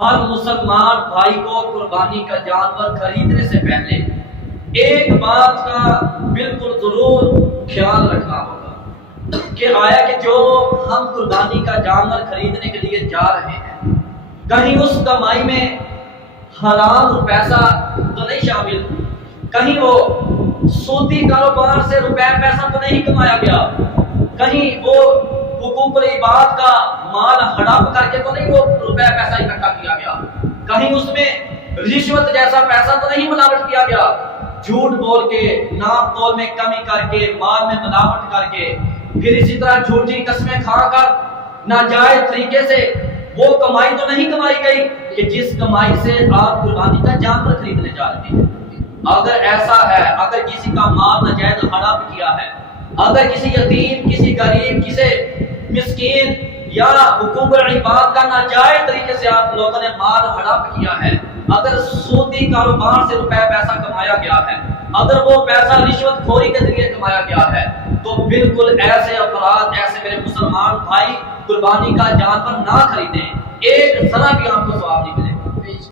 ہر مسلمان بھائی کو قربانی کا جانور خریدنے سے پہلے ایک بات کا بالکل ضرور خیال رکھنا ہوگا کہ آیا کہ جو ہم قربانی کا جانور خریدنے کے لیے جا رہے ہیں کہیں اس کمائی میں حرام پیسہ تو نہیں شامل، کہیں وہ سودی کاروبار سے روپے پیسہ تو نہیں کمایا گیا، کہیں وہ حقوق العباد کا مال ہڑپ کر کے تو نہیں وہ روپے پیسہ اکٹھا کیا گیا، کہیں اس میں رشوت جیسا پیسہ تو نہیں ملاوٹ کیا گیا، جھوٹ بول کے ناپ تول میں کمی کر کے مال میں ملاوٹ کر کے پھر اسی طرح جھوٹی قسمیں کھا کر ناجائز طریقے سے وہ کمائی تو نہیں کمائی گئی کہ جس کمائی سے آپ قربانی کا جانور خریدنے جا رہے ہیں۔ اگر ایسا ہے، اگر کسی کا مال ناجائز ہڑپ کیا ہے، اگر کسی یتیم، کسی غریب، کسی مسکین یا حقوق العباد کا ناجائز طریقے سے آپ لوگوں نے مال ہڑپ کیا ہے، اگر سودی کاروبار سے روپے پیسہ کمایا گیا ہے، اگر وہ پیسہ رشوت خوری کے ذریعے کمایا گیا ہے، تو بالکل ایسے افراد، ایسے میرے مسلمان بھائی قربانی کا جانور نہ خریدیں، ایک ذرا بھی آپ کو ثواب نہیں ملے گا۔